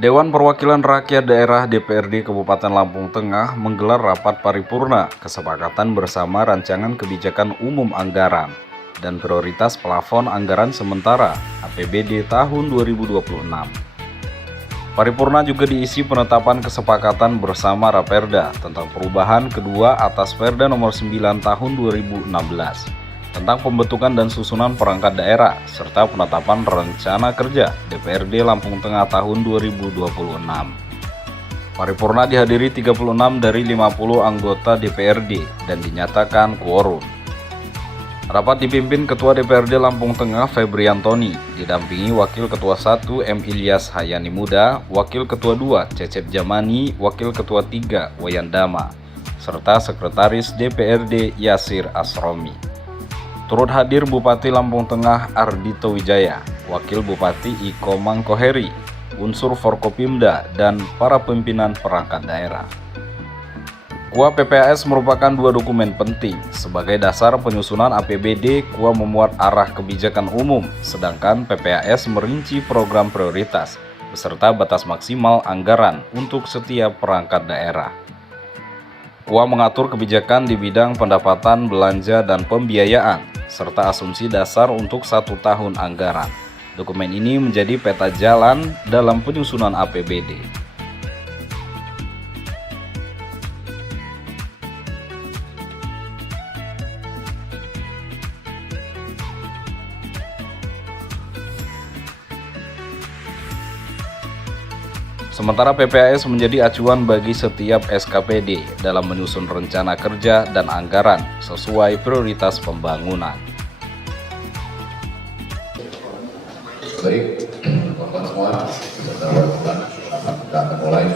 Dewan Perwakilan Rakyat Daerah DPRD Kabupaten Lampung Tengah menggelar rapat paripurna kesepakatan bersama rancangan kebijakan umum anggaran dan prioritas plafon anggaran sementara APBD tahun 2026. Paripurna juga diisi penetapan kesepakatan bersama Raperda tentang perubahan kedua atas Perda nomor 9 tahun 2016 tentang pembentukan dan susunan perangkat daerah serta penetapan rencana kerja DPRD Lampung Tengah tahun 2026. Paripurna dihadiri 36 dari 50 anggota DPRD dan dinyatakan quorum. Rapat dipimpin Ketua DPRD Lampung Tengah Febriantoni, didampingi Wakil Ketua 1 M. Ilyas Hayani Muda, Wakil Ketua 2 Cecep Jamani, Wakil Ketua 3 Wayan Dama, serta Sekretaris DPRD Yasir Asromi. Turut hadir Bupati Lampung Tengah Ardito Wijaya, Wakil Bupati Iko Mangkoheri, unsur Forkopimda, dan para pimpinan perangkat daerah. KUA PPAS merupakan dua dokumen penting. Sebagai dasar penyusunan APBD, KUA memuat arah kebijakan umum, sedangkan PPAS merinci program prioritas, beserta batas maksimal anggaran untuk setiap perangkat daerah. KUA mengatur kebijakan di bidang pendapatan, belanja, dan pembiayaan, serta asumsi dasar untuk 1 tahun anggaran. Dokumen ini menjadi peta jalan dalam penyusunan APBD. Sementara PPAS menjadi acuan bagi setiap SKPD dalam menyusun rencana kerja dan anggaran sesuai prioritas pembangunan. Baik, teman-teman semua, kita akan mulai.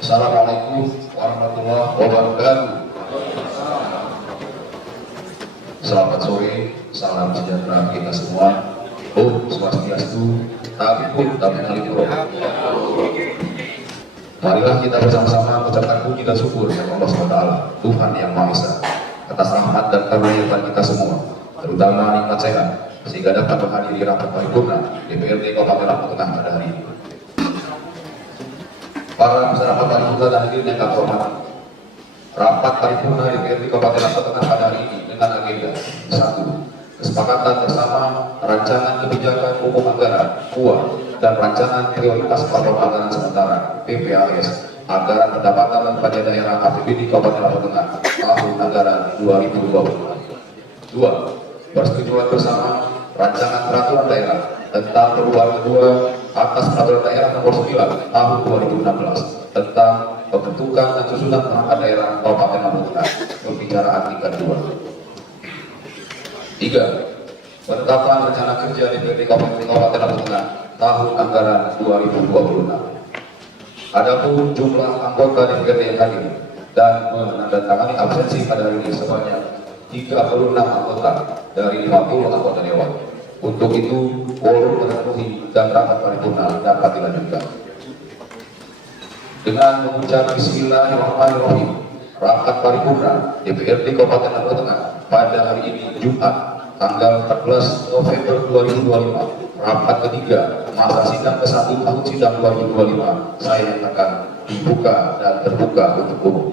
Assalamualaikum warahmatullahi wabarakatuh. Selamat sore, salam sejahtera kita semua. Om Swastiastu, tapi Nalipuro. Marilah kita bersama-sama mengucapkan puji dan syukur kepada Allah SWT, Tuhan Yang Maha Esa, atas rahmat dan karunia kita semua, terutama nikmat sehat, sehingga dapat menghadiri rapat paripurna DPRD Kabupaten Lampung Tengah pada hari ini. Para peserta rapat paripurna dan hadirin yang kami hormati, rapat paripurna DPRD Kabupaten Lampung Tengah pada hari ini dengan agenda 1. Kesepakatan bersama rancangan kebijakan umum anggaran KUA dan rancangan prioritas plafon anggaran sementara PPAS anggaran pendapatan dan belanja daerah APBD Kabupaten Lampung Tengah tahun anggaran 2020. 2. Persetujuan bersama rancangan peraturan daerah tentang perubahan kedua atas peraturan daerah nomor 9 tahun 2016 tentang pembentukan dan susunan perangkat daerah Kabupaten Lampung Tengah pembicaraan tingkat 2. 3. Penetapan rencana kerja DPRD Kabupaten Lampung Tengah tahun anggaran 2026. Adapun jumlah anggota DPRD yang hadir dan menandatangani absensi pada hari ini sebanyak 36 anggota dari 50 anggota dewan. Untuk itu, quorum terpenuhi dan rapat paripurna dapat dilanjutkan. Dengan mengucap Bismillahirrahmanirrahim, rapat paripurna DPRD Kabupaten Lampung Tengah pada hari ini Jumat tanggal 14 November 2025, rapat ketiga masa sidang ke-1 tahun sidang 2025 saya nyatakan dibuka dan terbuka untuk umum.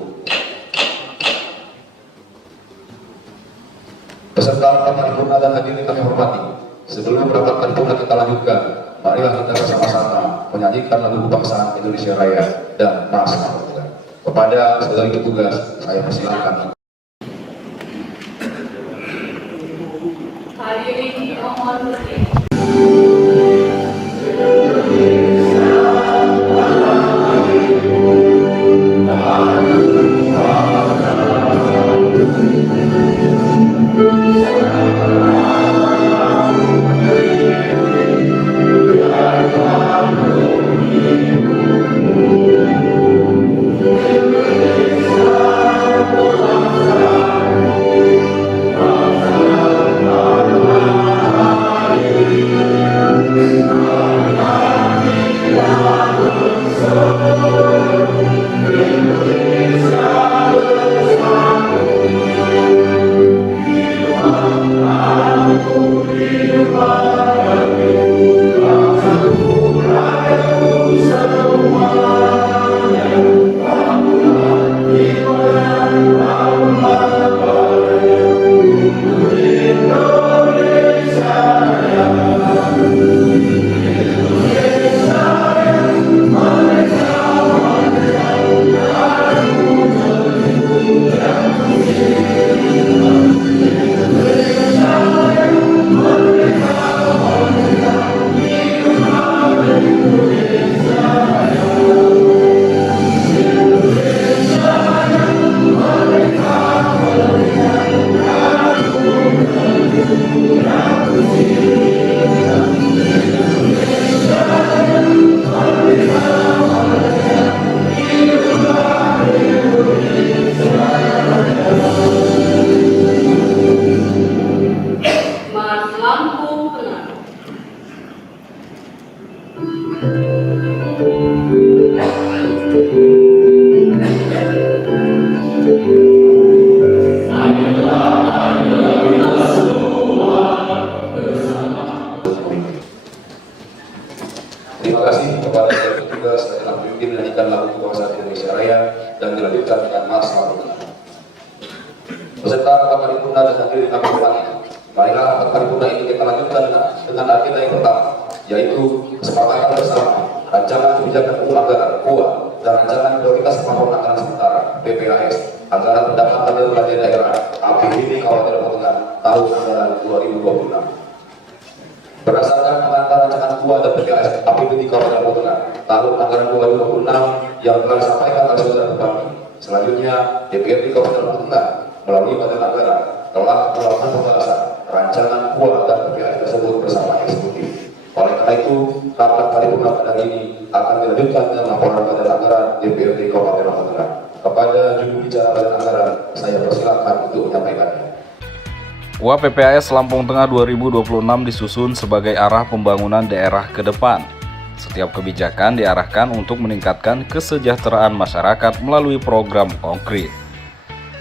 Peserta rapat paripurna dan hadirin kami hormati, sebelum rapat paripurna kita lanjutkan, marilah kita bersama-sama menyanyikan lagu kebangsaan Indonesia Raya dan Nasional. Kepada saudari petugas, saya persilakan. Hadirin dimohon berdiri. rapat paripurna dan hadir di KPU ini. Marilah rapat paripurna ini kita lanjutkan dengan agenda yang pertama, yaitu kesepakatan bersama rancangan kebijakan umum anggaran (KUA) dan rancangan prioritas pembangunan anggaran sementara (PPAS) anggaran pendapatan dan belanja daerah APBD Kabupaten Lombok Tengah tahun anggaran 2026. Berdasarkan pengantar rancangan KUA dan PPAS APBD Kabupaten Lombok Tengah tahun anggaran 2026 yang telah disampaikan oleh saudara Bupati, selanjutnya DPRD Kabupaten Lombok Tengah melalui Badan Anggaran telah melakukan pembahasan rancangan KUA dan PPAS tersebut bersama eksekutif. Oleh karena itu, rapat paripurna pada hari ini akan dilanjutkan dengan laporan Badan Anggaran DPRD Kabupaten Lombok Tengah. Kepada juru bicara Badan Anggaran, saya persilakan untuk menyampaikannya. KUA PPAS Lampung Tengah 2026 disusun sebagai arah pembangunan daerah ke depan. Setiap kebijakan diarahkan untuk meningkatkan kesejahteraan masyarakat melalui program konkret.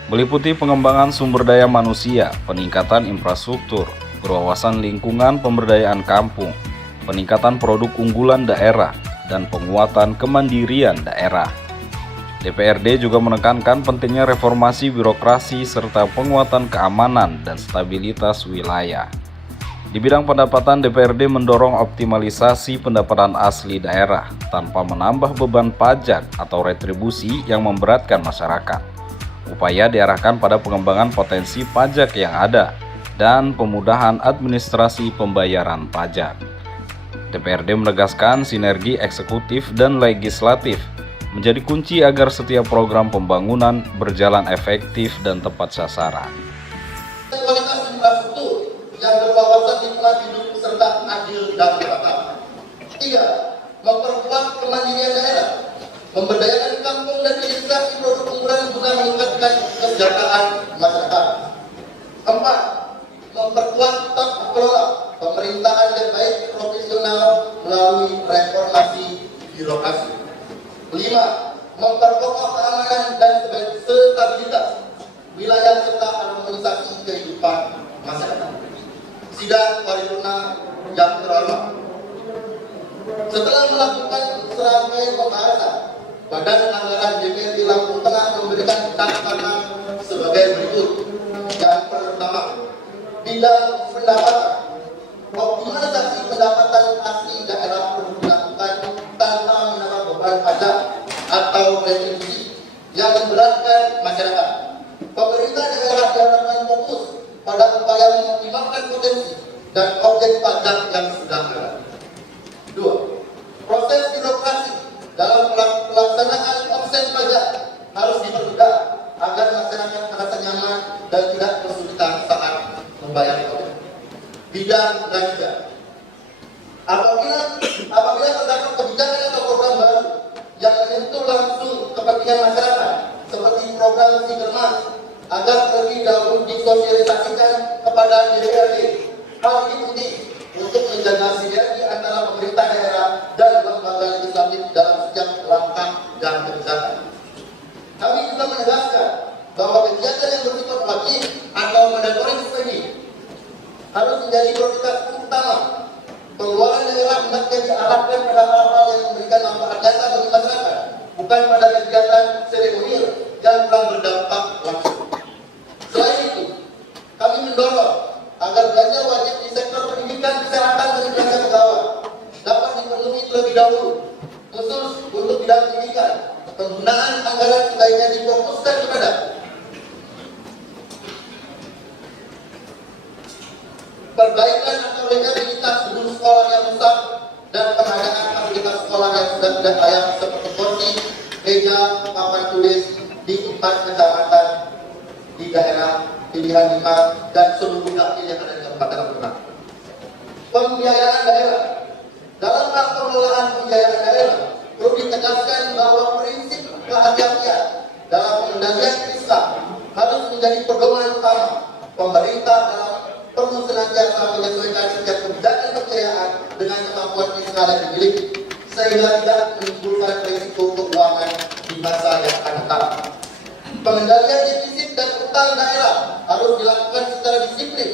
Meliputi pengembangan sumber daya manusia, peningkatan infrastruktur, berwawasan lingkungan, pemberdayaan kampung, peningkatan produk unggulan daerah, dan penguatan kemandirian daerah. DPRD juga menekankan pentingnya reformasi birokrasi serta penguatan keamanan dan stabilitas wilayah. Di bidang pendapatan, DPRD mendorong optimalisasi pendapatan asli daerah tanpa menambah beban pajak atau retribusi yang memberatkan masyarakat. Upaya diarahkan pada pengembangan potensi pajak yang ada dan pemudahan administrasi pembayaran pajak. DPRD menegaskan sinergi eksekutif dan legislatif menjadi kunci agar setiap program pembangunan berjalan efektif dan tepat sasaran. Kualitas infrastruktur yang berwawasan lingkungan hidup serta adil dan merata. 3. Memperkuat kemandirian daerah, memberdayakan kampung dan registrasi produk unggulan guna meningkatkan kesejahteraan masyarakat. 4. Memperkuat tata kelola pemerintahan yang baik profesional melalui reformasi birokrasi. 5. Memperkokoh keamanan dan stabilitas wilayah serta harmonisasi kehidupan masyarakat. Sidang paripurna yang terhormat, setelah melakukan serangkaian pembahasan, Badan Anggaran DPRD Lampung Tengah memberikan catatan sebagai berikut. Yang pertama, bidang pendapatan. Optimalisasi pendapatan asli daerah perlu dilakukan tanpa menambah beban pajak atau retribusi yang memberatkan masyarakat. Pemerintah daerah diharapkan fokus pada upaya mengoptimalkan potensi dan objek pajak yang sudah ada. 2. Proses birokrasi dalam pelaksanaan offset pajak harus dipermudah agar masyarakat merasa nyaman dan tidak kesulitan saat membayar pajak. Bidang belanja. Apabila terdapat kebijakan atau program baru yang menyentuh langsung kepentingan masyarakat seperti program Singermas, agar terlebih dahulu disosialisasikan kepada DPRD. Hal ini penting untuk menjaga sinergi antara pemerintah daerah dan lembaga legislatif dalam setiap langkah dan kebijakan. Kami juga menegaskan bahwa kegiatan yang bersifat wajib atau mandatory spending harus menjadi prioritas utama. Pengeluaran daerah hendaknya diarahkan pada hal-hal yang memberikan manfaat nyata bagi masyarakat, bukan pada kegiatan seremonial yang kurang berdampak langsung. Selain itu, kami mendorong agar belanja wajib di sektor pendidikan, kesehatan, dan belanja pegawai dapat dipenuhi terlebih dahulu. Khusus untuk bidang pendidikan, penggunaan anggaran sebaiknya difokuskan kepada perbaikan atau rehabilitas gedung sekolah yang rusak dan pengadaan fasilitas sekolah yang sudah tidak layak seperti kursi, meja, papan tulis di 4 kecamatan di daerah pilihan 5 dan seluruh dapil yang ada di Kabupaten Lombok Tengah. Pembiayaan daerah. Dalam hal pengelolaan pembiayaan daerah perlu ditegaskan bahwa prinsip kehati-hatian dalam pengendalian fiskal harus menjadi pedoman utama. Pemerintah perlu senantiasa menyesuaikan setiap kebijakan pembiayaan dengan kemampuan fiskal yang dimiliki, sehingga tidak menimbulkan risiko keuangan di masa yang akan datang. Pengendalian defisit dan utang daerah harus dilakukan secara disiplin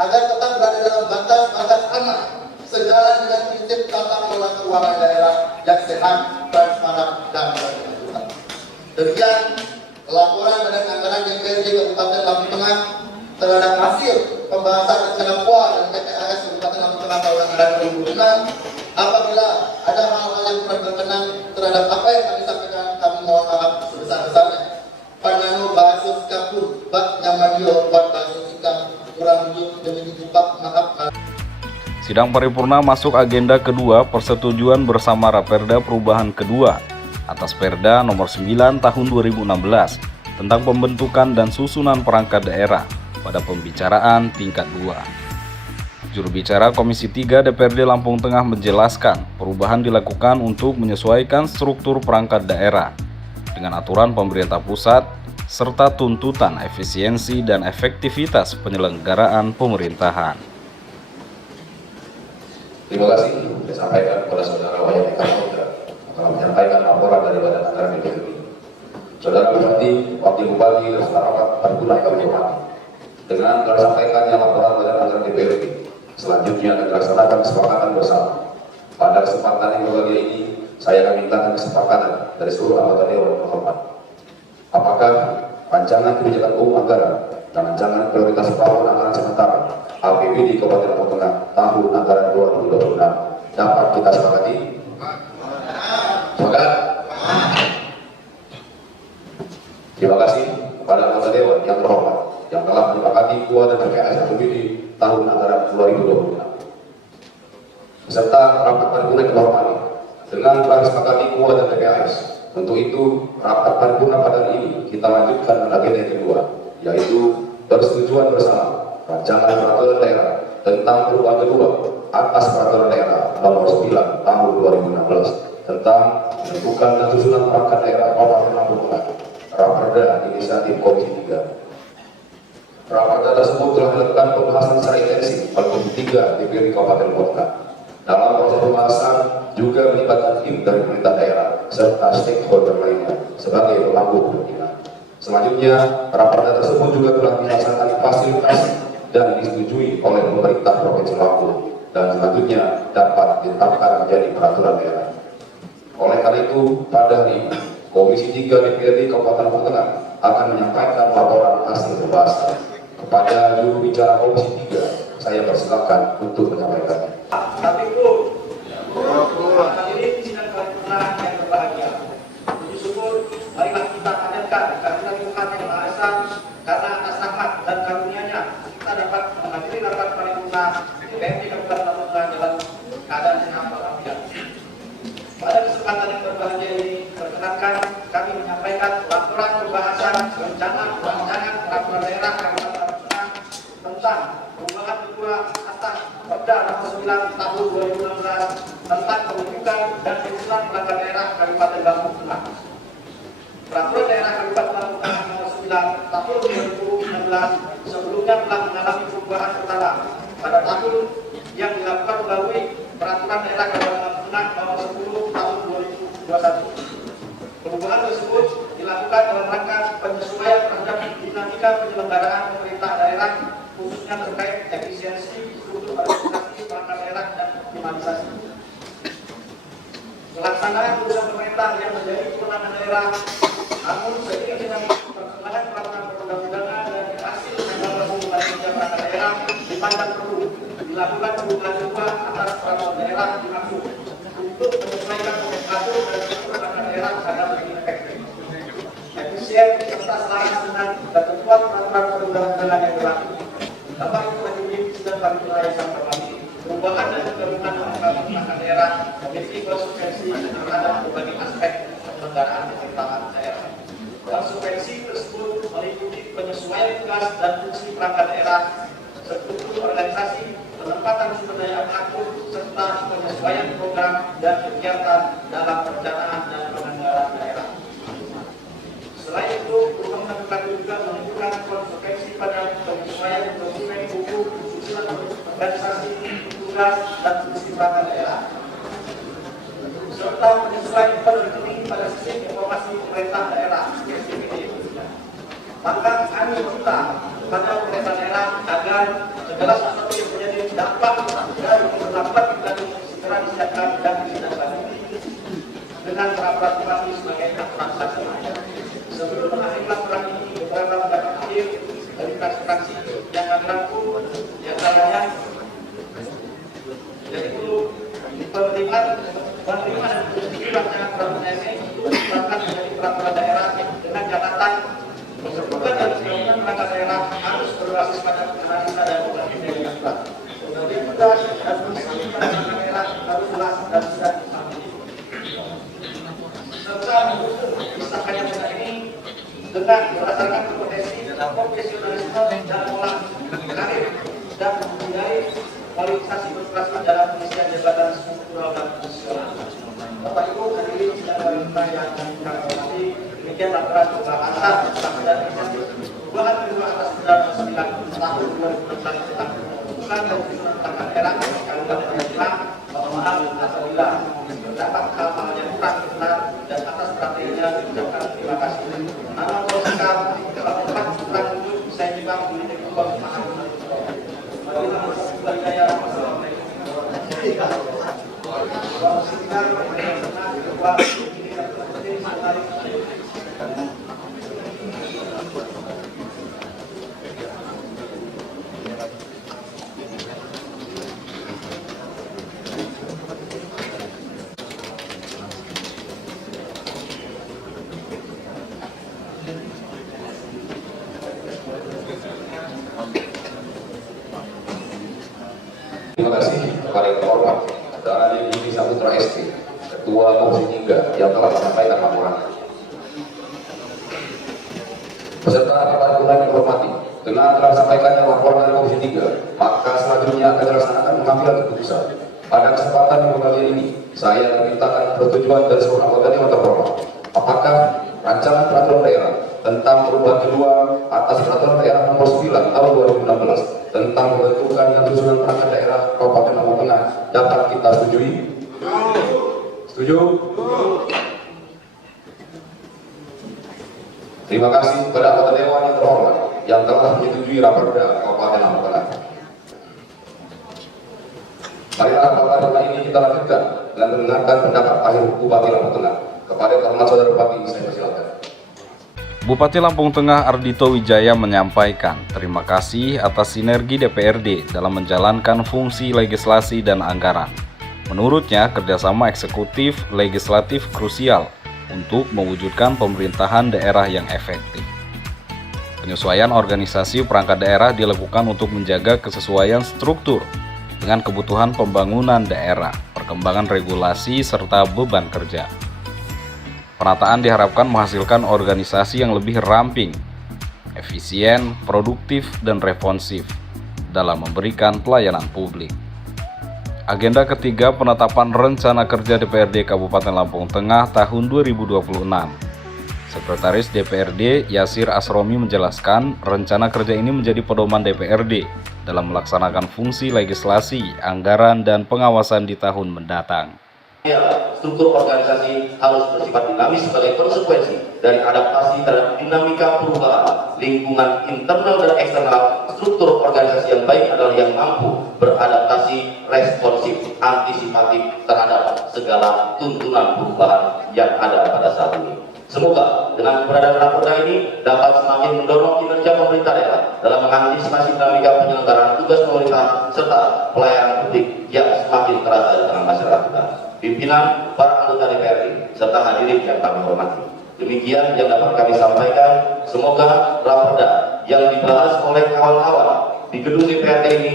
agar tetap berada dalam batas-batas aman, sejalan dengan prinsip tata kelola keuangan daerah yang sehat, transparan, dan berkelanjutan. Demikian laporan Badan Anggaran DPRD Kabupaten Lampung Tengah terhadap hasil pembahasan rencana POA dan PPAS Kabupaten Lampung Tengah tahun anggaran 2006. Apabila ada hal-hal yang kurang berkenan terhadap apa yang kami sampaikan, kami mohon maaf sebesar-besarnya. Panano Basus Kapur Bak Nyamadio Buat Basus Ikan kurang lebih demi dipak maaf. Sidang paripurna masuk agenda kedua persetujuan bersama Raperda Perubahan kedua atas Perda nomor 9 tahun 2016 tentang pembentukan dan susunan perangkat daerah pada pembicaraan tingkat 2. Juru bicara Komisi 3 DPRD Lampung Tengah menjelaskan perubahan dilakukan untuk menyesuaikan struktur perangkat daerah dengan aturan pemerintah pusat serta tuntutan efisiensi dan efektivitas penyelenggaraan pemerintahan. Terima kasih saya sampaikan kepada saudara Wayan Eka Putra telah menyampaikan laporan dari Badan Anggaran DPRD. Saudara Bupati, Wakil Bupati, dan saudara rapat paripurna yang kami hormati. Dengan telah disampaikannya laporan Badan Anggaran DPRD, selanjutnya akan dilaksanakan kesepakatan bersama. Pada kesempatan yang berbahagia ini, saya akan mintakan kesepakatan dari seluruh anggota Dewan terhormat. Apakah rancangan kebijakan umum anggaran dan rancangan prioritas anggaran sementara APBD Kabupaten Lampung Tengah tahun anggaran 2026 dapat kita sepakati? Sepakat? Terima kasih kepada anggota Dewan yang terhormat yang telah menyepakati KUA dan PPAS APBD tahun anggaran 2026. Beserta rapat paripurna yang terhormat dengan telah disepakati KUA dan PPAS. Untuk itu, rapat paripurna pada hari ini kita lanjutkan agenda yang kedua, yaitu persetujuan bersama rancangan peraturan daerah tentang perubahan kedua atas peraturan daerah nomor 9 tahun 2016 tentang menentukan dan susunan perangkat daerah Kabupaten Lampung Tengah, Raperda Inisiatif Komisi 3. Raperda tersebut telah dilakukan pembahasan secara intensif oleh Komisi 3 DPRD Kabupaten Lampung Tengah. Dalam proses pembahasan juga melibatkan tim dari pemerintah daerah serta stakeholder lainnya sebagai pemangku kepentingan. Selanjutnya, raperda tersebut juga telah dilaksanakan fasilitasi dan disetujui oleh pemerintah Provinsi Lampung dan selanjutnya dapat ditetapkan menjadi peraturan daerah. Oleh karena itu, pada hari ini, Komisi 3 DPRD Kabupaten Lampung Tengah akan menyampaikan laporan hasil pembahasan. Kepada juru bicara Komisi 3, saya persilakan untuk menyampaikannya. Tapi Bu, hadirin sidang paripurna yang berbahagia, puji syukur marilah kita hadirkan karena Tuhan yang Maha Esa, karena atas rahmat dan karunia-Nya kita dapat menghadiri rapat paripurna DPRD Kabupaten Lampung Tengah dalam keadaan sehat walafiat. Pada kesempatan yang berbahagia ini, perkenankan kami menyampaikan laporan pembahasan rancangan peraturan daerah Kabupaten Lampung Tengah tentang perubahan kedua atas Perda nomor 9 tahun 2016 tentang pembentukan dan penyusunan perangkat daerah Kabupaten Lampung Tengah. Peraturan daerah Kabupaten Lampung Tengah nomor 9 tahun 2016 sebelumnya telah mengalami perubahan pertama pada tahun yang dilakukan melalui peraturan daerah Kabupaten Lampung Tengah nomor 10 tahun 2021. Perubahan tersebut dilakukan dalam rangka penyesuaian terhadap dinamika penyelenggaraan pemerintah daerah khususnya terkait efisiensi struktur organisasi perangkat daerah dan optimalisasi. Pelaksanaan urusan pemerintah yang menjadi kewenangan daerah, namun seiring dengan perkembangan peraturan perundang-undangan dan hasil mekanisme pembangunan perangkat daerah dipandang perlu dilakukan perubahan kedua atas peraturan daerah dimaksud untuk menyesuaikan nomenklatur dan struktur perangkat daerah agar lebih efektif, efisien serta selaras dengan ketentuan peraturan perundang-undangan yang berlaku. Bapak Ibu Hadirin sidang paripurna yang saya hormati, perubahan dan penggabungan perangkat daerah memiliki konsekuensi terhadap berbagai aspek penyelenggaraan pemerintahan daerah. Konsekuensi tersebut meliputi penyesuaian tugas dan fungsi perangkat daerah, struktur organisasi, penempatan sumber daya aparatur, serta penyesuaian program dan kegiatan dalam perencanaan dan penyelenggaraan daerah. Selain itu, perubahan juga menunjukkan konsekuensi pada penyesuaian dokumen buku, susunan organisasi, tugas, dan fungsi perangkat daerah, serta penyesuaian rekening pada sistem informasi pemerintah daerah (SIPD). Maka kami meminta kepada pemerintah daerah agar segala sesuatu yang menjadi dampak dari penerapan dan segera disiapkan dan ditindaklanjuti dengan peraturan sebagai aturan pelaksana. Sebelum mengakhiri laporan ini, beberapa pendapat akhir dari fraksi-fraksi yang kami rangkum, yang namanya yaitu penerimaan dan distribusi rancangan peraturan ini ditetapkan menjadi peraturan daerah dengan catatan pembentukan dan penyelenggaraan perangkat daerah harus berbasis pada analisa dan berbagai dasar. Kemudian tugas dan fungsi perangkat daerah harus jelas dan sudah disepakati. Serta mendukung disahkannya undang ini dengan berdasarkan kompetensi, profesionalisme dan pola karir dan mempunyai kualifikasi berprestasi dalam pengisian jabatan struktural dan fungsional. Bapak Ibu hadirin sidang paripurna yang kami hormati, demikian laporan pembahasan dan perubahan kedua atas Undang-Undang 9 tahun 2016 tentang pembentukan dan penyusunan perangkat daerah Kabupaten Magelang. Mohon maaf apabila terdapat hal-hal yang kurang benar dan atas strateginya diucapkan terima kasih. Nama Polsekar dalam tempat kurang wujud saya juga memiliki kebersamaan. Terima kasih kepada yang terhormat Saudara Yudi Saputra ST, Ketua Komisi 3 yang telah menyampaikan laporan. Beserta para undangan yang hormati, dengan telah disampaikannya laporan dari Komisi 3, maka selanjutnya akan dilaksanakan pengambilan keputusan. Pada kesempatan yang kali ini, saya memintakan persetujuan dari seluruh anggota dewan terhormat. Apakah rancangan peraturan daerah tentang perubahan kedua atas peraturan daerah nomor 9 tahun 2016 tentang pembentukan dan susunan perangkat daerah Kabupaten Lampung Tengah dapat kita setujui? Setuju? Terima kasih kepada anggota dewan yang terhormat yang telah menyetujui Raperda Kabupaten Lampung Tengah. Marilah rapat ini kita lanjutkan dengan mendengarkan pendapat akhir Bupati Lampung Tengah. Kepada terhormat Saudara Bupati, saya persilakan. Bupati Lampung Tengah Ardhito Wijaya menyampaikan terima kasih atas sinergi DPRD dalam menjalankan fungsi legislasi dan anggaran. Menurutnya, kerjasama eksekutif legislatif krusial untuk mewujudkan pemerintahan daerah yang efektif. Penyesuaian organisasi perangkat daerah dilakukan untuk menjaga kesesuaian struktur dengan kebutuhan pembangunan daerah, perkembangan regulasi, serta beban kerja. Penataan diharapkan menghasilkan organisasi yang lebih ramping, efisien, produktif, dan responsif dalam memberikan pelayanan publik. Agenda ketiga penetapan rencana kerja DPRD Kabupaten Lampung Tengah tahun 2026. Sekretaris DPRD Yasir Asromi menjelaskan rencana kerja ini menjadi pedoman DPRD dalam melaksanakan fungsi legislasi, anggaran, dan pengawasan di tahun mendatang. Struktur organisasi harus bersifat dinamis sebagai konsekuensi dari adaptasi terhadap dinamika perubahan lingkungan internal dan eksternal. Struktur organisasi yang baik adalah yang mampu beradaptasi, responsif, antisipatif terhadap segala tuntunan perubahan yang ada pada saat ini. Semoga dengan keberadaan raperda ini dapat semakin mendorong kinerja pemerintah daerah dalam mengantisipasi dinamika penyelenggaraan tugas pemerintah serta pelayanan publik yang semakin terasa di tengah masyarakat kita. Pimpinan, para anggota DPRD, serta hadirin yang kami hormati. Demikian yang dapat kami sampaikan. Semoga raperda yang dibahas oleh kawan-kawan di gedung DPRD ini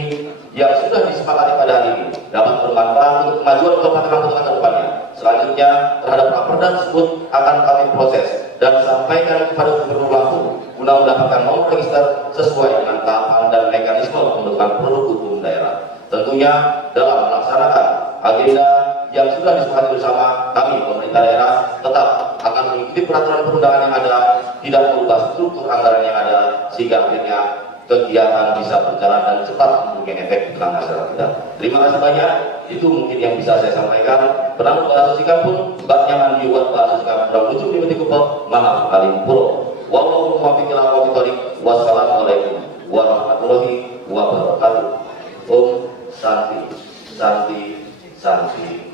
yang sudah disepakati pada hari ini dapat bermanfaat untuk kemajuan Kabupaten Lampung Tengah ke depannya. Selanjutnya, terhadap raperda tersebut akan kami proses dan sampaikan kepada Gubernur Lampung guna mendapatkan nomor register sesuai dengan tahapan dan mekanisme pembentukan produk hukum daerah. Tentunya dalam melaksanakan agenda yang sudah disepakati bersama, kami pemerintah daerah tetap akan mengikuti peraturan perundangan yang ada, tidak merubah struktur anggaran yang ada, sehingga akhirnya kegiatan bisa berjalan dan cepat mempunyai efek di tengah masyarakat kita. Terima kasih banyak. Itu mungkin yang bisa saya sampaikan. Penanggung bahasa sikap pun bak nyaman dibuat bahasa sikap kurang lucu di kupel. Maaf alim puro. Wallahu muwaffiq ila aqwamit thoriq. Wassalamualaikum warahmatullahi wabarakatuh. Om Santi Santi Santi.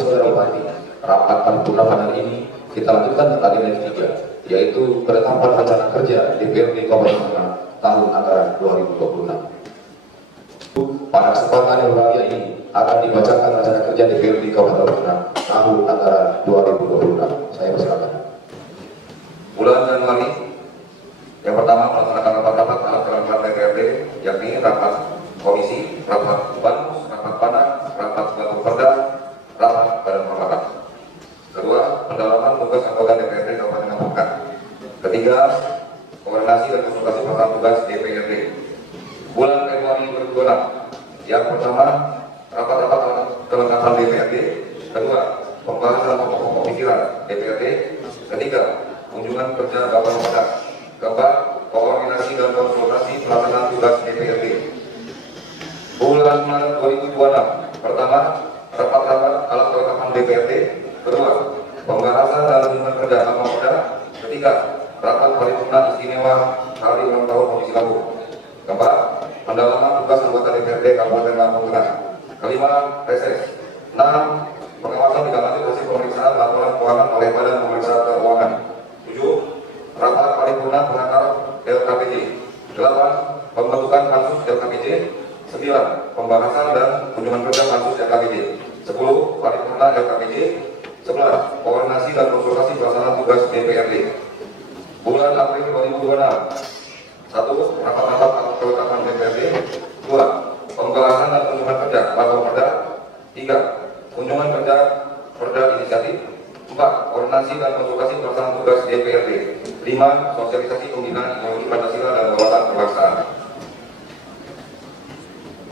Saudara Bupati, rapat paripurna pada hari ini kita lanjutkan agenda yang ketiga, yaitu penetapan rencana kerja DPRD Kabupaten Tengah tahun anggaran 2026. Pada kesempatan yang berbahagia ini akan dibacakan rencana kerja DPRD Kabupaten Tengah tahun anggaran 2026. Saya persilakan. Bulan Januari, yang pertama melaksanakan rapat-rapat alat kelengkapan DPRD, yakni rapat komisi, rapat banmus, rapat panah, rapat badan perda, rapat badan kehormatan. Kedua, pendalaman tugas anggota DPRD Kabupaten Tengah. Ketiga, koordinasi dan konsultasi pelaksanaan tugas DPRD. Bulan Februari 2026, yang pertama rapat-rapat alat kelengkapan DPRD. Kedua, pembahasan pokok pikiran DPRD. Ketiga, kunjungan kerja Bapak Perda. Keempat, koordinasi dan konsultasi pelaksanaan tugas DPRD. Bulan Maret 2026, pertama, rapat-rapat alat kelengkapan DPRD. Kedua, pembahasan dan kunjungan kerja Bapak Perda. Ketiga, rapat paripurna istimewa hari ulang tahun Provinsi Lampung. Keempat, pendalaman tugas anggota DPRD Kabupaten Lampung Tengah. Kelima, reses. 6, pengawasan tidak lanjut hasil pemeriksaan laporan keuangan oleh Badan Pemeriksa Keuangan. 7, rapat paripurna pengantar LKPJ. 8, pembentukan pansus LKPJ. 9, pembahasan dan kunjungan kerja pansus LKPJ. 10, paripurna LKPJ. 11, koordinasi dan konsultasi pelaksanaan tugas DPRD. Bulan April 2026, 1, rapat-rapat alat kelengkapan DPRD. 2, pembahasan dan kunjungan kerja Bapak Perda. 3, kunjungan kerja Perda Inisiatif. 4, koordinasi dan konsultasi pelaksanaan tugas DPRD. 5, sosialisasi pembinaan ideologi Pancasila dan wawasan kebangsaan.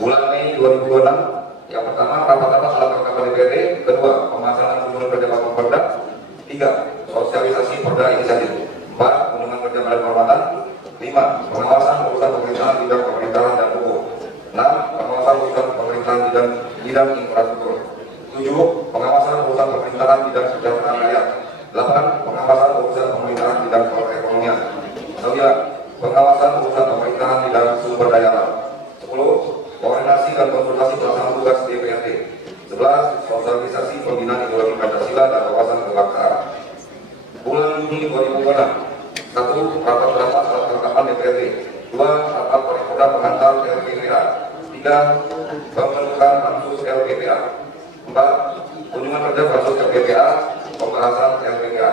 Bulan Mei 2026, yang pertama rapat-rapat alat kelengkapan DPRD. Kedua, pembahasan kunjungan kerja Bapak Perda. 3, sosialisasi Perda Inisiatif. 4, kunjungan kerja Badan Kehormatan. 5, pengawasan urusan pemerintahan bidang pemerintahan dan hukum. 6, pengawasan urusan pemerintahan bidang infrastruktur. 7, pengawasan urusan pemerintahan bidang kesejahteraan rakyat. 8, pengawasan urusan pemerintahan bidang perekonomian. 9, pengawasan urusan pemerintahan bidang sumber daya alam. 10, koordinasi dan konsultasi pelaksanaan tugas DPRD. 11, sosialisasi pembinaan ideologi Pancasila dan wawasan kebangsaan. Bulan Juni 2026, 1, rapat-rapat alat kelengkapan DPRD. 2, rapat paripurna pengantar LPPA. 3, pembentukan pansus LPPA. 4, kunjungan kerja pansus LPPA, pembahasan LPPA.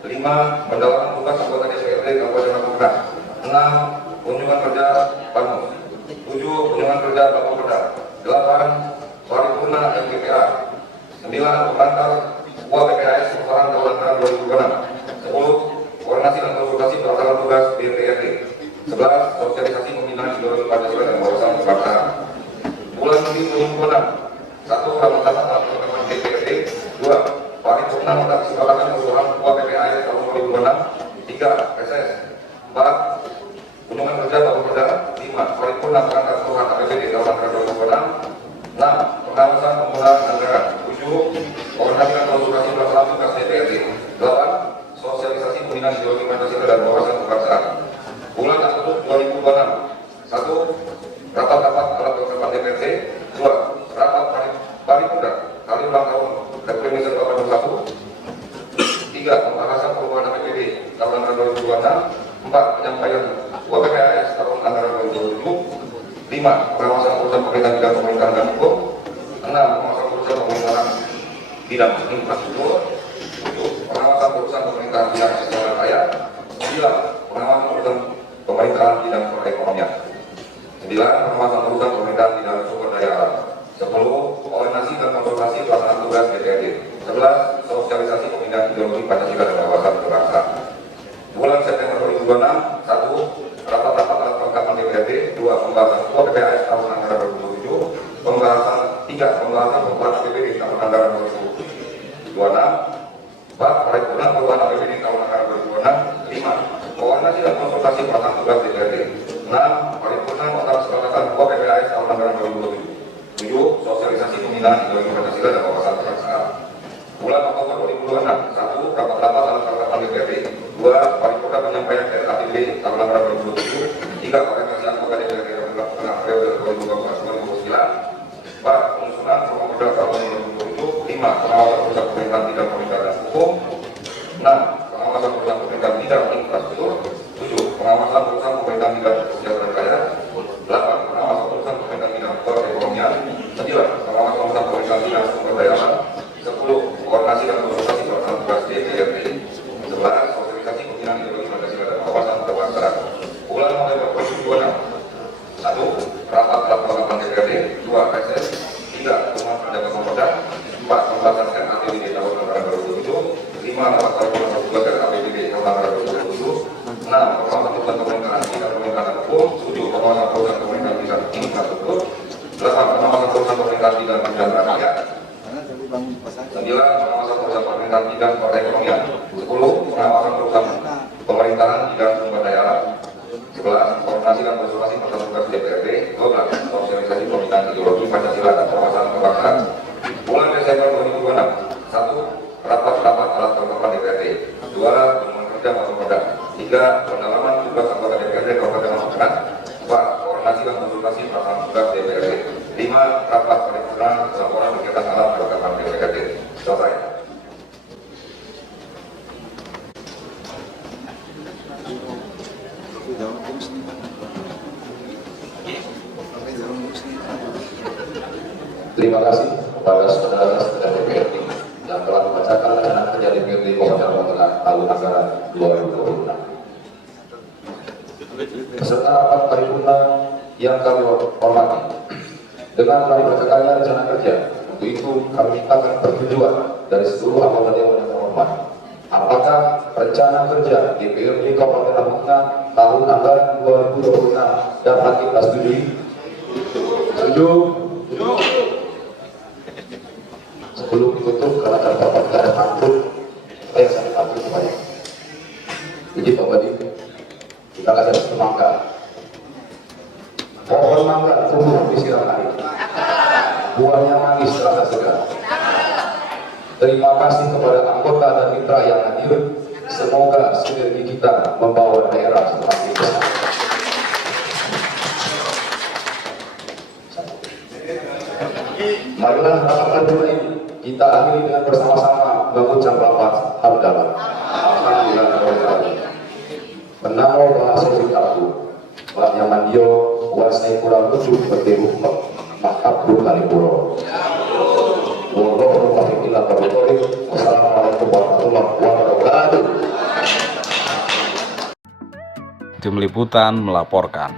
5, pendalaman tugas anggota DPRD Kabupaten Lampung Tengah. 6, kunjungan kerja pansus. 7, kunjungan kerja Bapak Perda. 8, paripurna LPPA. 9, pengantar UPPAS persoalan tahun anggaran 2026. 10, koordinasi dan konsultasi pelaksanaan tugas DPRD. 11, sosialisasi pembinaan ideologi Pancasila dan wawasan kebangsaan. Bulan Juli 2026, 1, rapat-rapat alat kelengkapan DPRD. 2, paripurna nota kesepakatan usulan UPPAS tahun 2026. 3, reses. 4, kunjungan kerja Bapak Perda. 5, paripurna pengantar keluhan APBD tahun anggaran 2026. 6, pengawasan penggunaan anggaran. 7, koordinasi dan konsultasi pelaksanaan tugas DPRD. 8, sosialisasi pembinaan ideologi Pancasila dan wawasan kebangsaan. Bulan Agustus 2026, 1, rapat-rapat alat kelengkapan DPRD. 2, rapat paripurna hari ulang tahun Republik Indonesia ke-21. 3, pembahasan perubahan APBD tahun anggaran 2026. 4, penyampaian UPPAS tahun anggaran 2027. 5, pengawasan urusan pemerintahan bidang pemerintahan dan hukum. 6, pengawasan urusan pemerintahan bidang infrastruktur. 7, pengawasan urusan pemerintahan bidang kesejahteraan rakyat. 9, pengawasan urusan pemerintahan bidang perekonomian. 9, pengawasan urusan pemerintahan bidang sumber daya alam. 10, koordinasi dan konsultasi pelaksanaan tugas DPRD. 11, sosialisasi pembinaan ideologi Pancasila dan wawasan kebangsaan. Bulan September 2026, 1, rapat-rapat alat kelengkapan DPRD. 2, pembahasan UPPAS tahun anggaran 2027. Pembahasan 3, pembahasan perubahan APBD tahun anggaran 2026. 4, paripurna perubahan APBD tahun anggaran 2026. 5, koordinasi dan konsultasi pelaksanaan tugas DPRD. 6, paripurna nota kesepakatan UPPAS tahun anggaran 2027. 7, sosialisasi pembinaan ideologi Pancasila dan wawasan kebangsaan. Bulan Oktober 2026, 1, rapat-rapat alat kelengkapan DPRD. 2, paripurna penyampaian RAPBD tahun anggaran 2027. 3, koordinasi anggota DPRD periode 2012-2029. 4, penyusunan program tahun 2027. 5, pengawasan pusat pemerintahan bidang penegakan hukum. 6. Pengawasan pusat pemerintahan bidang infrastruktur. 7. Pengawasan pusat pemerintahan bidang kesejahteraan rakyat. 8. Pengawasan pusat pemerintahan bidang perekonomian. 9. Pengawasan pusat pemerintahan bidang sumber daya alam. 10. Koordinasi dan konsultasi pelaksanaan tugas DPRD. 11. Sosialisasi pembinaan ideologi Pancasila dan kawasan kebangsaan. Bulan November 2026. 1. Rapat pelaksanaan DPRD. 2. Reses. 3. Temuan pendapat pemerintah. 4. Pembahasan RAPBD tahun anggaran 2027. 5. Rapat paripurna tugas dan APBD tahun anggaran 2027. 6. Pengawasan pusat pemerintahan bidang pemerintahan hukum. 7. Pengawasan pusat pemerintahan bidang infrastruktur. 8. Pengawasan pusat pemerintahan bidang kesejahteraan rakyat. 9. Pengawasan pusat pemerintahan bidang perekonomian. 10. Pengawasan pusat pemerintahan bidang sumber daya alam. 11. Koordinasi dan konsultasi pelaksanaan tugas DPRD. 12. Sosialisasi pembinaan ideologi Pancasila dan kawasan kebangsaan. Bulan Desember 2026. 1. Rapat alat kelengkapan DPRD. 2. Temuan kerja masuk modal. 3. Pendalaman tugas anggota DPRD Kabupaten Lamongan. 4. Koordinasi dan konsultasi pelaksanaan tugas DPRD. 5. Rapat paripurna laporan kegiatan alat kelengkapan DPRD. Selesai. Terima kasih kepada saudara-saudara DPRD yang telah membacakan rencana kerja DPRD Kabupaten Lamongan tahun anggaran 2026. Beserta rapat paripurna yang kami hormati, dengan kami bacakannya rencana kerja, untuk itu kami mintakan persetujuan dari seluruh anggota Dewan yang terhormat. Apakah rencana kerja DPRD Kabupaten Lamongan tahun anggaran 2026 dapat kita setujui? Setuju? Sebelum ditutup, karena kan Bapak tidak ada pantun, saya sangat pantun kepada. Jadi Bapak Badi, kita kasih semangka. Pohon mangga tumbuh disiram air, buahnya manis terasa segar. Terima kasih kepada anggota dan mitra yang hadir. Semoga sinergi kita membawa daerah semakin besar. Marilah rapat paripurna ini kita akhiri dengan bersama-sama mengucap lafaz hamdalah. Alhamdulillah. Menamo bahasa aku, Wahya Mandio, Wasai Kurang Lucu, Bertiru, Makabru Kalipuro. Wassalamualaikum warahmatullahi wabarakatuh. Tim Liputan melaporkan.